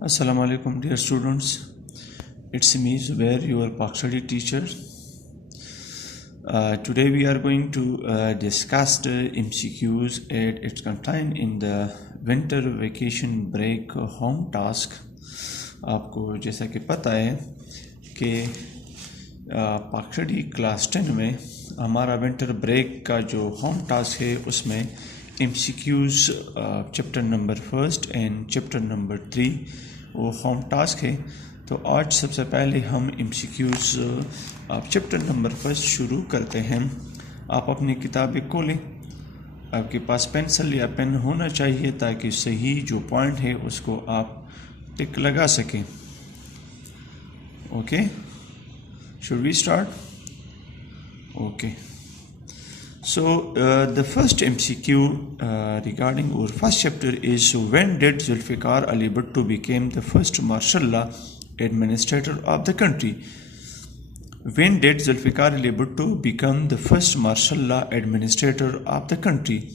Assalamu alaikum, dear students. It's me, Zubair, your Pak study teacher. Today we are going to discuss the MCQs it's contained in the winter vacation break home task. आपको जैसा कि पता है कि पाक study class 10 में हमारा winter break का जो होम टास्क है उसमें MCQs chapter number 1 and chapter number 3 वो होम टास्क है। तो आज सबसे पहले हम MCQs चैप्टर नंबर 1 शुरू करते हैं। आप अपनी किताबें खोलें, आपके पास पेंसिल या पेन होना चाहिए ताकि सही जो पॉइंट है उसको आप टिक लगा सकें। Okay, should we start? Okay. So the first MCQ regarding our first chapter is, when did Zulfikar Ali Bhutto became the first martial law administrator of the country? When did Zulfikar Ali Bhutto become the first martial law administrator of the country?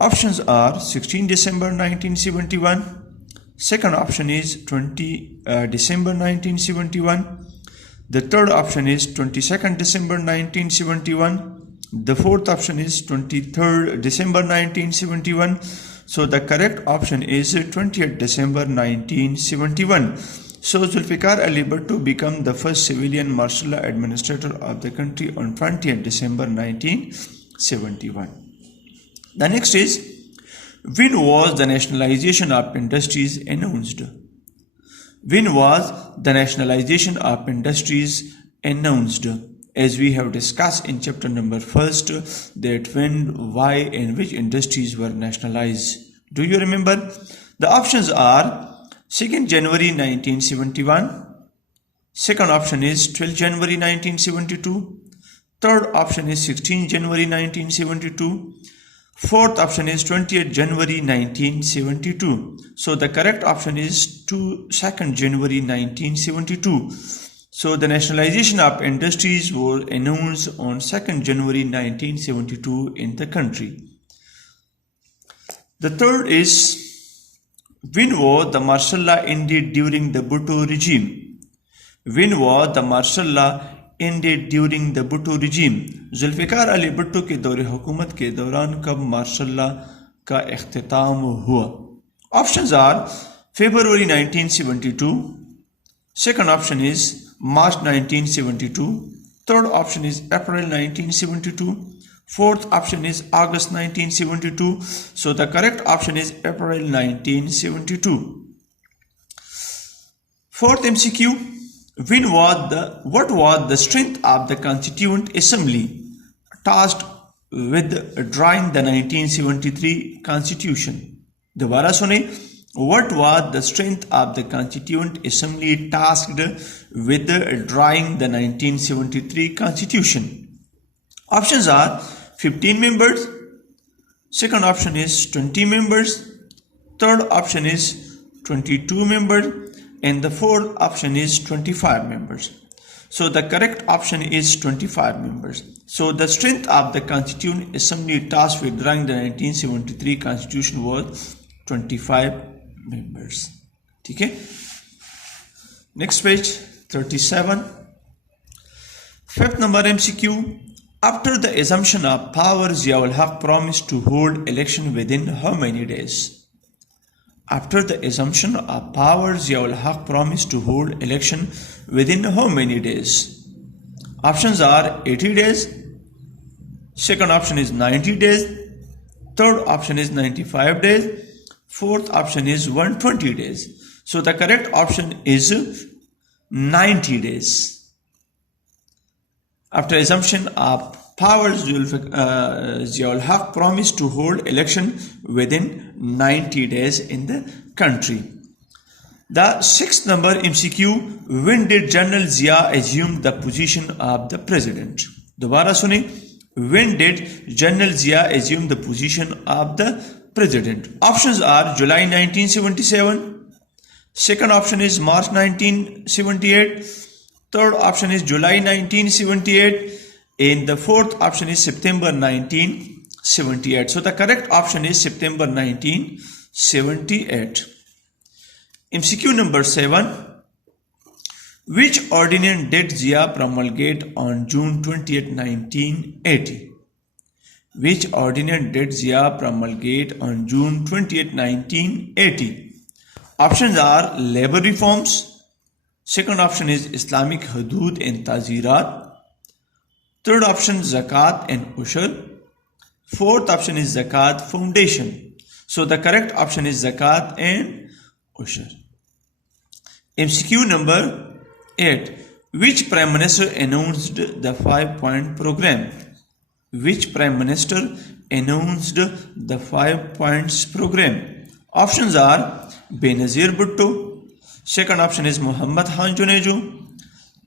Options are 16 December 1971. Second option is 20 December 1971. The third option is 22nd December 1971. The fourth option is 23rd December 1971. So the correct option is 20th December 1971. So Zulfikar Ali Bhutto became the first civilian martial law administrator of the country on 20th December 1971. The next is, when was the nationalization of industries announced? When was the nationalization of industries announced? As we have discussed in chapter number 1, that when, why and which industries were nationalized. Do you remember? The options are 2nd January 1971. Second option is 12 January 1972. Third option is 16 January 1972. Fourth option is 20th January 1972. So the correct option is 2nd January 1972. So the nationalization of industries was announced on 2nd January 1972 in the country. The third is, when was the martial law ended during the Bhutto regime? When was the martial law ended during the Bhutto regime? Zulfikar Ali Bhutto के दौरे हुकूमत के दौरान कब martial law का इख्तिताम हुआ? Options are February 1972. Second option is March 1972. Third option is April 1972. Fourth option is August 1972. So the correct option is April 1972. Fourth MCQ, what was the strength of the Constituent Assembly tasked with drawing the 1973 Constitution? दोबारा सुने, what was the strength of the Constituent Assembly tasked with drawing the 1973 Constitution? Options are 15 members. Second option is 20 members. Third option is 22 members. And the fourth option is 25 members. So the correct option is 25 members. So the strength of the Constituent Assembly tasked with drawing the 1973 Constitution was 25 members. Okay. Next page 37. Fifth number MCQ. After the assumption of power, Ziaul Haq promised to hold election within how many days? After the assumption of power, Ziaul Haq promised to hold election within how many days? Options are 80 days. Second option is 90 days. Third option is 95 days. Fourth option is 120 days. So the correct option is 90 days. After assumption of power, Ziaul Haq promised to hold election within 90 days in the country. The sixth number MCQ, when did General Zia assume the position of the president? दोबारा सुने, when did General Zia assume the position of the president? Options are July 1977. Second option is March 1978. Third option is July 1978. And the fourth option is September 1978. So the correct option is September 1978. MCQ number 7. Which ordinance did Zia promulgate on June 20th, 1980? Which ordinance did Zia promulgate on June 20th, 1980? Options are labor reforms. Second option is Islamic Hudud and Tazirat. Third option Zakat and Ushur. Fourth option is Zakat Foundation. So the correct option is Zakat and Ushur. MCQ number 8. Which Prime Minister announced the 5-point program? Which Prime Minister announced the 5 points program? Options are Benazir Bhutto. Second option is Muhammad Khan Junejo.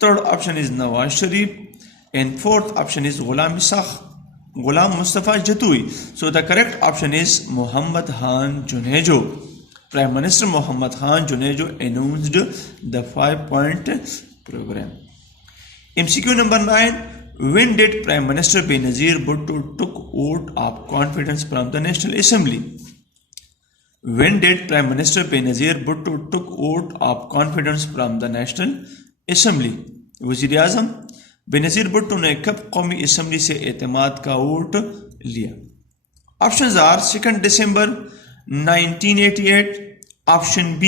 Third option is Nawaz Sharif. And fourth option is Ghulam Mustafa Jatui. So the correct option is Muhammad Khan Junejo. Prime Minister Muhammad Khan Junejo announced the 5-point program. MCQ number 9. When did Prime Minister Benazir Bhutto took vote of confidence from the National Assembly? When did Prime Minister Benazir Bhutto took vote of confidence from the National Assembly? वज़ीर आज़म बेनज़ीर भुट्टो ने कब कौमी assembly से एतमाद का vote लिया? Options are 2 December 1988, option B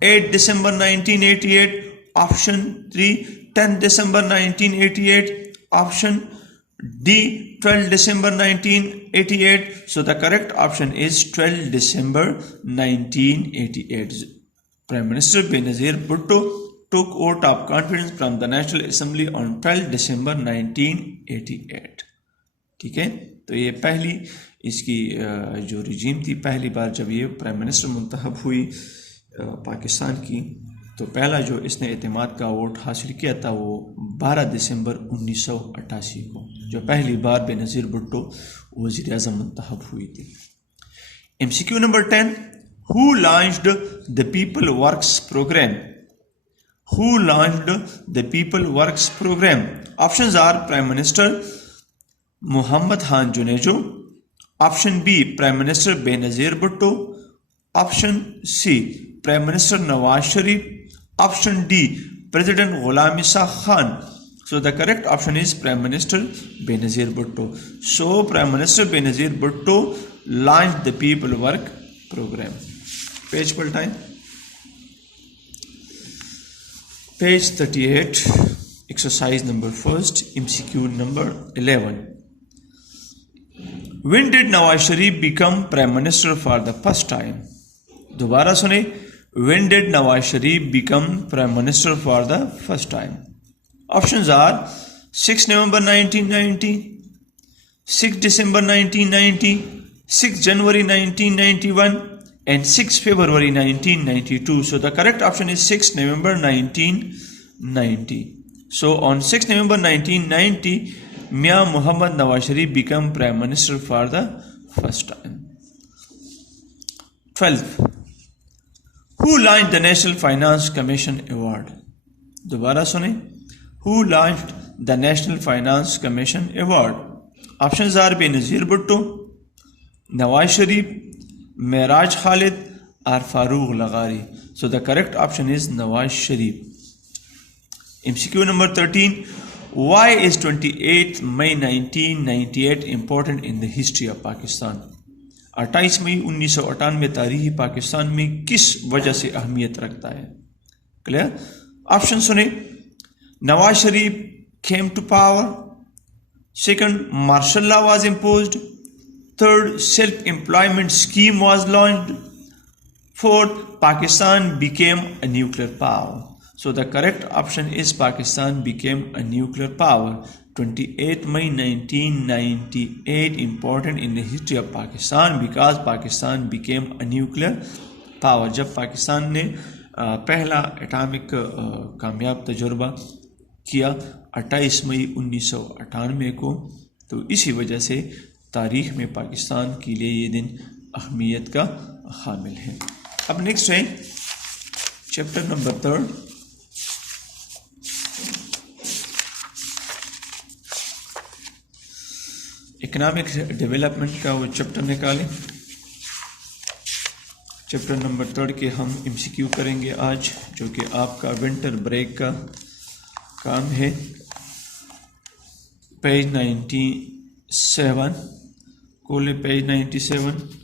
8 December 1988, option 3 10 December 1988, option D 12 December 1988. So the correct option is 12 December 1988. Prime Minister Benazir Bhutto took vote of confidence from the National Assembly on 12 December 1988. ठीक है, तो ये पहली इसकी जो regime थी, पहली बार जब ये प्राइम मिनिस्टर मुंतखब हुई पाकिस्तान की, तो पहला जो इसने एतमाद का वोट हासिल किया था वो 12 दिसंबर 1988 को, जो पहली बार बेनज़ीर भुट्टो वज़ीर आज़म मुंतखब हुई थी। MCQ number 10. Who launched the People Works Program? Who launched the People Works Program? Options are Prime Minister Muhammad Khan Junejo, option B Prime Minister Benazir Bhutto, option C Prime Minister Nawaz Sharif, option D President Ghulam Khan. So the correct option is Prime Minister Benazir Bhutto. So Prime Minister Benazir Bhutto launched the People Work Program. Page paltaएं, page 38, exercise number 1st, MCQ number 11. When did Nawaz Sharif become Prime Minister for the first time? दोबारा सुने, when did Nawaz Sharif become Prime Minister for the first time? Options are 6 November 1990, 6 December 1990, 6 January 1991, and 6 February 1992. So the correct option is 6 November 1990. So on 6 November 1990, Mia Muhammad Nawaz Sharif became Prime Minister for the first time. 12. Who launched the National Finance Commission Award? दोबारा सुने, who launched the National Finance Commission Award? Options are Benazir Bhutto, Nawaz Sharif, Mehraj Khalid, or Farooq Laghari. So the correct option is Nawaz Sharif. MCQ number 13. Why is 28 May 1998 important in the history of Pakistan? 28 मई 1998 तारीख पाकिस्तान में किस वजह से अहमियत रखता है? Clear? Option सुने, Nawaz Sharif came to power. Second, martial law was imposed. Third, self-employment scheme was launched. Fourth, Pakistan became a nuclear power. So the correct option is Pakistan became a nuclear power. 28 May 1998 important in the history of Pakistan because Pakistan became a nuclear power. जब पाकिस्तान ने पहला atomic कामयाब तजुर्बा किया 28 मई 1998 को, तो इसी वजह से तारीख में पाकिस्तान के लिए ये दिन अहमियत का हामिल है। अब नेक्स्ट है चैप्टर नंबर 3, इकोनॉमिक डेवलपमेंट का वो चैप्टर निकालें। चैप्टर नंबर 3 के हम एमसीक्यू करेंगे आज, जो कि आपका विंटर ब्रेक का काम है। पेज 97 खोले, पेज 97।